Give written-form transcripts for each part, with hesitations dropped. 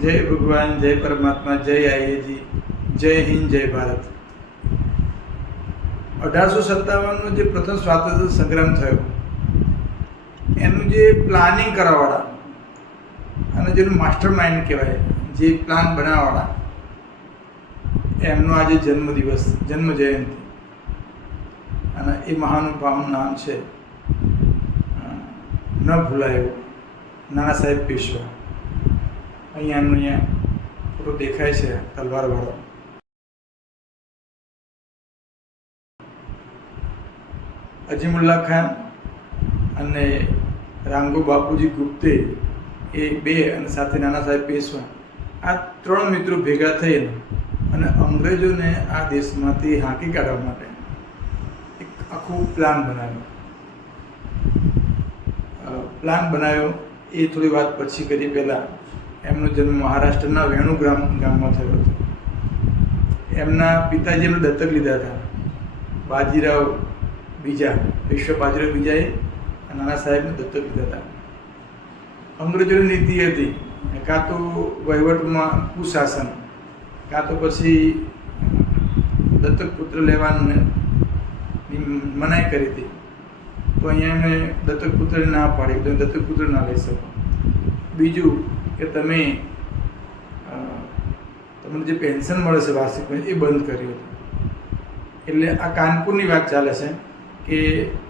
જય ભગવાન, જય પરમાત્મા, જય આઈએજી, જય હિન્દ, જય ભારત। 1857નો જે પ્રથમ સ્વાતંત્ર્ય સંગ્રામ થયો એનું જે પ્લાનિંગ કરવાવાળા અને જેનું માસ્ટર માઇન્ડ કહેવાય, જે પ્લાન બનાવવાવાળા, એમનો આજે જન્મદિવસ, જન્મ જયંતિ, અને એ મહાનુભાવનું નામ છે ન ભૂલાય નાના સાહેબ પેશવા। અહીંયા ફોટો દેખાય છે તલવારવાળો। અજીમુલ્લા ખાન અને રાંગો બાપુજી ગુપ્તે એ બે અને સાથે નાના સાહેબ પેશવા, આ ત્રણ મિત્રો ભેગા થઈને અને અંગ્રેજોને આ દેશમાંથી હાંકી કાઢવા માટે એક આખો પ્લાન બનાવ્યો। એ થોડી વાત પછી કરી। પહેલાં એમનો જન્મ મહારાષ્ટ્રના વેણુગ્રામ ગામમાં થયો હતો। એમના પિતાજી એમને દત્તક લીધા હતા, બાજીરાવ બીજા, વિશ્વ બાજીરાવ બીજાએ નાના સાહેબને દત્તક લીધા હતા। અંગ્રેજોની નીતિ હતી કાં તો વહીવટમાં કુશાસન, કાં તો પછી દત્તક પુત્ર લેવાની મનાઈ કરી હતી। તો અહીંયા એમને દત્તક પુત્રને ના પાડી, તમે દત્તક પુત્ર ના લઈ શકો। બીજું કે તમને જે પેન્શન મળે છે વાર્ષિક, એ બંધ કર્યું હતું। એટલે આ કાનપુરની વાત ચાલે છે કે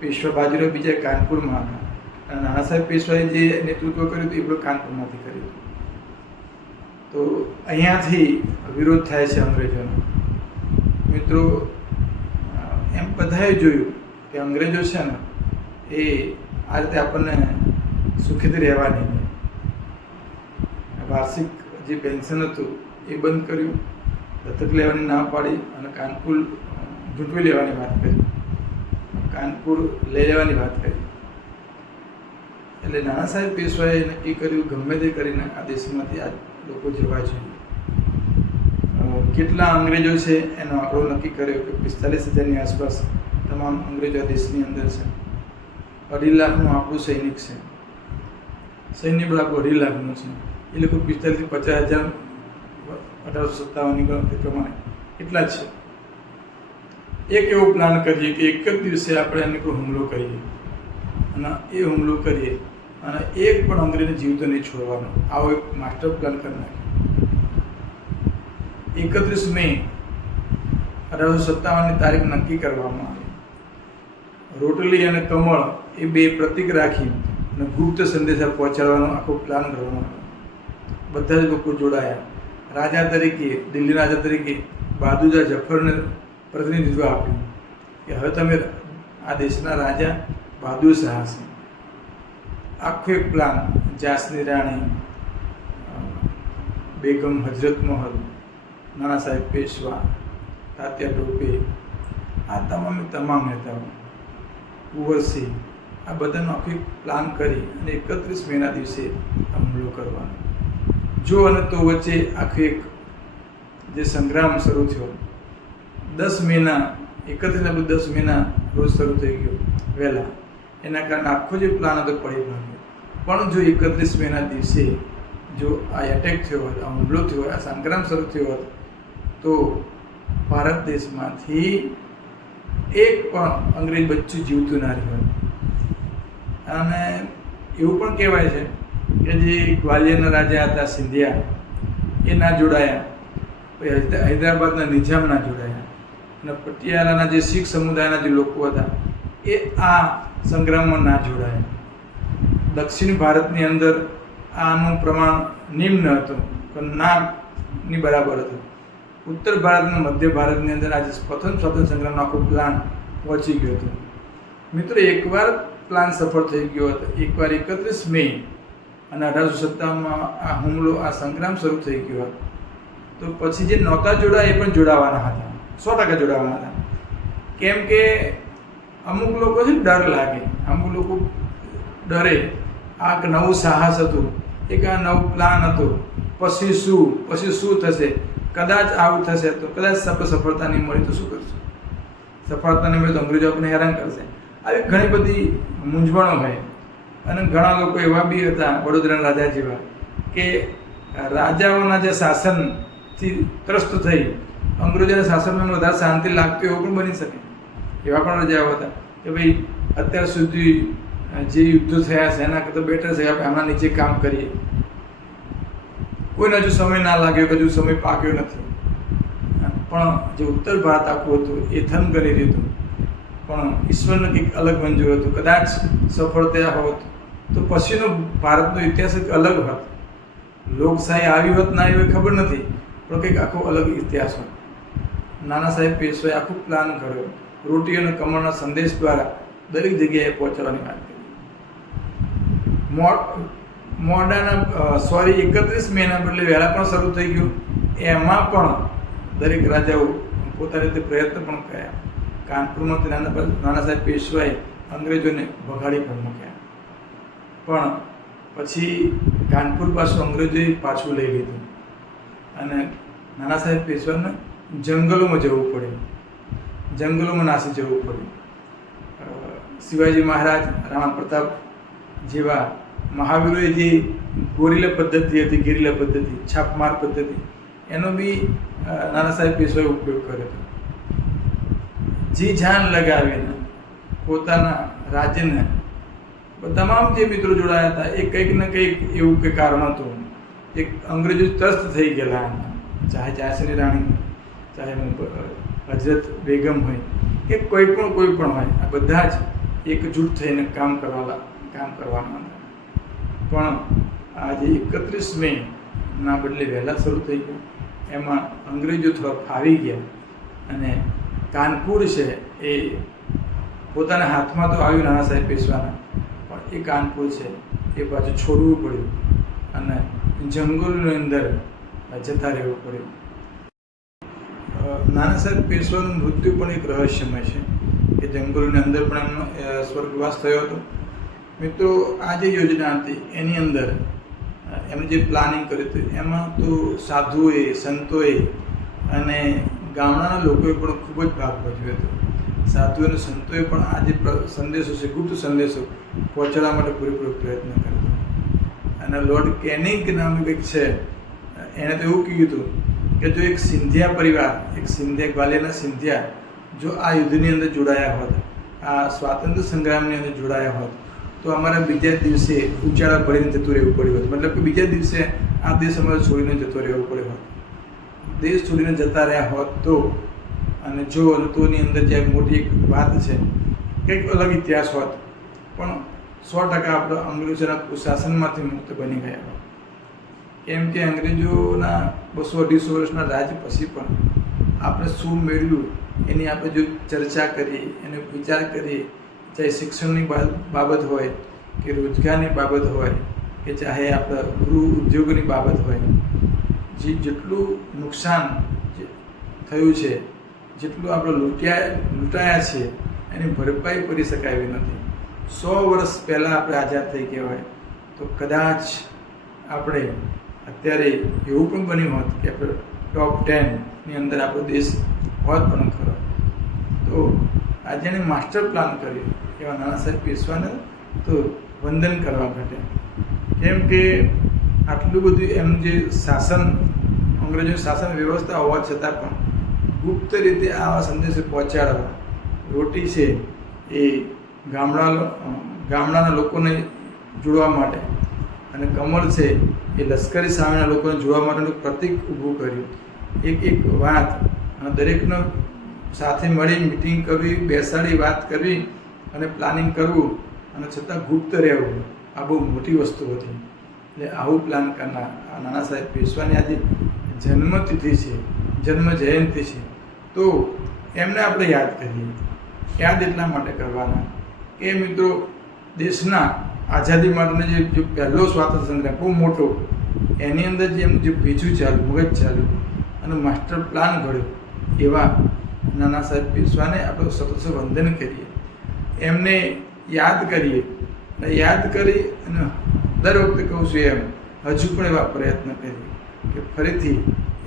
પેશવા બાજીરાવ બીજા કાનપુરમાં હતા અને નાના સાહેબ પેશવાએ જે નેતૃત્વ કર્યું હતું એ પણ કાનપુરમાંથી કર્યું હતું। તો અહીંયાથી વિરોધ થાય છે અંગ્રેજોનો। મિત્રો, એમ બધાએ જોયું કે અંગ્રેજો છે ને એ આ રીતે આપણને સુખેથી રહેવા નહીં દે। વાર્ષિક જે પેન્શન હતું એ બંધ કર્યું, દત્તક લેવાની ના પાડી અને કાનપુર ઝૂંટવી લેવાની વાત કરી, કાનપુર લઈ લેવાની વાત કરી। એટલે નાના સાહેબ પેશવાએ નક્કી કર્યું ગમે તે કરીને આ દેશમાંથી આ લોકો જવા જોઈએ। કેટલા અંગ્રેજો છે એનો આંકડો નક્કી કર્યો કે 45,000ની આસપાસ તમામ અંગ્રેજો આ દેશની અંદર છે। 2.5 લાખનું આપણું સૈનિક છે, સૈન્ય બળ આપણું 2.5 લાખનું છે। એ લોકો 45,000 થી 50,000 1857ની ગણતરી પ્રમાણે એટલા જ છે। એક એવો પ્લાન કરીએ કે એક જ દિવસે આપણે એમને કોઈ હુમલો કરીએ અને એ હુમલો કરીએ અને એક પણ અંગ્રેજને જીવતો નહીં છોડવાનો, આવો એક માસ્ટર પ્લાન કરી નાખ્યો। 31 મે 1857ની તારીખ નક્કી કરવામાં આવી। રોટલી અને કમળ એ બે પ્રતીક રાખી અને ગુપ્ત સંદેશા પહોંચાડવાનો આખો પ્લાન કરવામાં આવ્યો। બધા જ લોકો જોડાયા। રાજા તરીકે, દિલ્હી રાજા તરીકે બહાદુર જફરને પ્રતિનિધિત્વ આપ્યું કે હવે તમે આ દેશના રાજા બહાદુર શાહ છે। આખો એક પ્લાન, ઝાંસીની રાણી, બેગમ હજરત મહલ, નાના સાહેબ પેશવા, તાત્યા ટોપે, આ તમામ નેતાઓ, કુંવરસિંહ, આ બધાનો આખો એક પ્લાન કરી અને 31 મેના દિવસે હુમલો કરવાનો। જો અને તો વચ્ચે આખો એક જે સંગ્રામ શરૂ થયો 10 મેના 10 મેના રોજ શરૂ થઈ ગયો વહેલા, એના કારણે આખો જે પ્લાન હતો પડી ભાગ્યો। પણ જો 31 મેના દિવસે જો આ એટેક થયો હોત, આ હુમલો થયો હોત, આ સંગ્રામ શરૂ થયો હોત, તો ભારત દેશમાંથી એક પણ અંગ્રેજ બચ્ચું જીવતું ના રહ્યું હોત। અને એવું પણ કહેવાય છે કે જે ગ્વાલિયરના રાજા હતા સિંધિયા, એ ના જોડાયા, પછી હૈદરાબાદના નિઝામ ના જોડાયા, અને પટિયાલાના જે શીખ સમુદાયના જે લોકો હતા એ આ સંગ્રામમાં ના જોડાયા। દક્ષિણ ભારતની અંદર આનું પ્રમાણ નિમ્ન હતું, પણ નાની બરાબર હતું। ઉત્તર ભારત અને મધ્ય ભારતની અંદર આજે પ્રથમ સ્વાતંત્ર્ય સંગ્રામનો આખો પ્લાન પહોંચી ગયો હતો। મિત્રો, એકવાર પ્લાન સફળ થઈ ગયો હતો, એકવાર 31 મે અને 1857માં આ હુમલો, આ સંગ્રામ શરૂ થઈ ગયો હતો, તો પછી જે નહોતા જોડાયા એ પણ જોડાવાના હતા, 100% જોડાવાના હતા। કેમ કે અમુક લોકો છે ડર લાગે, અમુક લોકો ડરે, આ એક નવું સાહસ હતું, એક આ નવું પ્લાન હતો, પછી શું થશે, કદાચ આવું થશે તો કદાચ સફળતા નહીં મળી તો શું કરશું, સફળતા નહીં મળે તો અંગ્રેજો આપણને હેરાન કરશે। આવી ઘણી બધી મૂંઝવણો હોય। અને ઘણા લોકો એવા બી હતા વડોદરાના રાજા જેવા કે રાજાઓના જે શાસનથી ત્રસ્ત થઈ અંગ્રેજોના શાસનમાં વધારે શાંતિ લાગતી એવું પણ બની શકે. એવા પણ રાજાઓ હતા કે ભાઈ અત્યાર સુધી જે યુદ્ધો થયા છે એના કરતાં બેટર છે આપણે આના નીચે કામ કરીએ. કોઈને હજુ સમય ના લાગ્યો કે હજુ સમય પાક્યો નથી, પણ જે ઉત્તર ભારત આખું હતું એ થન કરી દીધું. પણ ઈશ્વરનું કંઈક અલગ મંજૂર હતું. કદાચ સફળ થયા હોત તો પછીનો ભારતનો ઇતિહાસ એક અલગ હોત. લોકશાહી આવી હોત ના આવી ખબર નથી, પણ કંઈક આખો અલગ ઇતિહાસ હોત. નાના સાહેબ પેશવાએ આખું પ્લાન કર્યો. રોટી અને કમળના સંદેશ દ્વારા દરેક જગ્યાએ પહોંચવાની વાત કરી. મોડાના 31 મેના બદલે વહેલા પણ શરૂ થઈ ગયું. એમાં પણ દરેક રાજાઓ પોતાની રીતે પ્રયત્ન પણ કર્યા. કાનપુરમાંથી નાના સાહેબ પેશવાએ અંગ્રેજોને ભગાડી પણ મૂક્યા. પણ પછી કાનપુર પાછું અંગ્રેજોએ પાછું લઈ લીધું અને નાના સાહેબ પેશવાને જંગલોમાં જવું પડ્યું. જંગલોમાં નાસી જવું પડ્યું. શિવાજી મહારાજ, રાણા પ્રતાપ જેવા મહાવીરોએ જે ગોરીલા પદ્ધતિ હતી, ગેરીલા પદ્ધતિ, છાપમાર પદ્ધતિ, એનો બી નાના સાહેબ પેશવાએ ઉપયોગ કર્યો હતો. જી જાન લગાવીને પોતાના રાજ્યને તમામ જે મિત્રો જોડાયા હતા એ કંઈક ને કંઈક એવું કંઈક કારણ હતું. એક અંગ્રેજો ત્રસ્ત થઈ ગયેલા હતા, ચાહે ઝાંસીની રાણી, ચાહે હજરત બેગમ હોય કે કોઈ પણ હોય, આ બધા જ એકજૂટ થઈને કામ કરવાના હતા. પણ આજે 31 મેના બદલે વહેલા શરૂ થઈ ગયું. એમાં અંગ્રેજો થોડા ફાવી ગયા અને કાનપુર છે એ પોતાના હાથમાં તો આવ્યું નાના સાહેબ પેશવાના, પણ એ કાનપુર છે એ પાછું છોડવું પડ્યું અને જંગલોની અંદર જતા રહેવું પડ્યું. નાના સાહેબ પેશવાનું મૃત્યુ પણ એક રહસ્યમય છે કે જંગલોની અંદર પણ એમનો સ્વર્ગવાસ થયો હતો. મિત્રો, આ જે યોજના હતી એની અંદર એમણે જે પ્લાનિંગ કર્યું હતું એમાં તો સાધુઓએ, સંતોએ અને ગામડાના લોકોએ પણ ખૂબ જ ભાગ ભજવ્યો હતો. સાધુ અને સંતોએ પણ આ જે સંદેશો છે, ગુપ્ત સંદેશો પહોંચાડવા માટે પૂરેપૂરો પ્રયત્ન કર્યો. અને લોર્ડ કેનિંગ નામનું કંઈક છે, એણે તો એવું કહ્યું હતું કે જો એક સિંધિયા પરિવાર, ગ્વાલિયરના સિંધિયા જો આ યુદ્ધની અંદર જોડાયા હોત, આ સ્વાતંત્ર્ય સંગ્રામની અંદર જોડાયા હોત, તો અમારે બીજા દિવસે ઉચાળા ભરીને જતું રહેવું પડ્યું હતું. મતલબ કે બીજા દિવસે આ દેશ અમારે છોડીને જતો રહેવું પડ્યો હોત. દેશ છોડીને જતા રહ્યા હોત તો, અને જો ઋતુની અંદર જે મોટી એક વાત છે, કંઈક અલગ ઇતિહાસ હોત, પણ 100% આપણે અંગ્રેજોના કુશાસનમાંથી મુક્ત બની ગયા હોત. કેમ કે અંગ્રેજોના 200-250 વર્ષના રાજ પછી પણ આપણે શું મેળવ્યું એની આપણે જો ચર્ચા કરીએ, એનો વિચાર કરીએ, ચાહે શિક્ષણની બાબત હોય કે રોજગારની બાબત હોય કે ચાહે આપણા ગૃહ ઉદ્યોગની બાબત હોય, જેટલું નુકસાન થયું છે, જેટલું આપણે લૂંટાયા છે એની ભરપાઈ કરી શકાય એવી નથી. 100 વર્ષ પહેલાં આપણે આઝાદ થઈ ગયા હોય તો કદાચ આપણે અત્યારે એવું પણ બન્યું હોત કે આપણે ટોપ 10ની અંદર આપણો દેશ હોત પણ ખરો. તો આજે એણે માસ્ટર પ્લાન કર્યું એવા નાના સાહેબ પેશવાને તો વંદન કરવા માટે. કેમ કે આટલું બધું એમનું જે શાસન, અંગ્રેજોની શાસન વ્યવસ્થા હોવા છતાં પણ ગુપ્ત રીતે આવા સંદેશો પહોંચાડવા, રોટી છે એ ગામડાના લોકોને જોડવા માટે અને કમળ છે એ લશ્કરી સામેના લોકોને જોડવા માટેનું પ્રતીક ઊભું કર્યું. એક વાત અને દરેકનો સાથે મળી મિટિંગ કરવી, બેસાડી વાત કરવી અને પ્લાનિંગ કરવું અને છતાં ગુપ્ત રહેવું, આ બહુ મોટી વસ્તુ હતી. એટલે આવું પ્લાન કરનાર આ નાના સાહેબ પેશવાની આજે જન્મતિથિ છે, જન્મ જયંતિ છે, તો એમને આપણે યાદ કરીએ. યાદ એટલા માટે કરવાના કે મિત્રો, દેશના આઝાદી માટેનો જે પહેલો સ્વાતંત્ર્ય સંગ્રામ બહુ મોટો, એની અંદર જે એમનું જે બીજું ચાલ્યું, મગજ ચાલ્યું અને માસ્ટર પ્લાન ઘડ્યો, એવા નાના સાહેબ પેશવાને આપણે સતત વંદન કરીએ, એમને યાદ કરીએ. અને યાદ કરી અને દર વખતે કહું છું એમ હજુ પણ એવા પ્રયત્ન કરીએ કે ફરીથી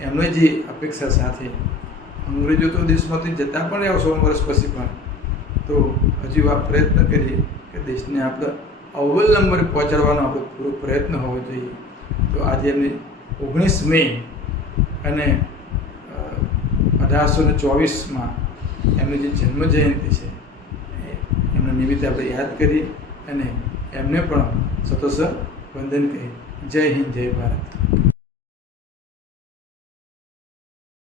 એમને જે અપેક્ષા સાથે અંગ્રેજો તો દેશમાંથી જતા પણ રહ્યા 100 વર્ષ પછી પણ, તો હજુ એવા પ્રયત્ન કરીએ કે દેશને આપણે અવ્વલ નંબરે પહોંચાડવાનો આપણો પૂરો પ્રયત્ન હોવો જોઈએ. તો આજે એમની 19 મે અને 1824 એમની જે જન્મ જયંતિ છે એમના નિમિત્તે આપણે યાદ કરીએ અને એમને પણ સતોષ વંદન કહીએ. જય હિન્દ, જય ભારત.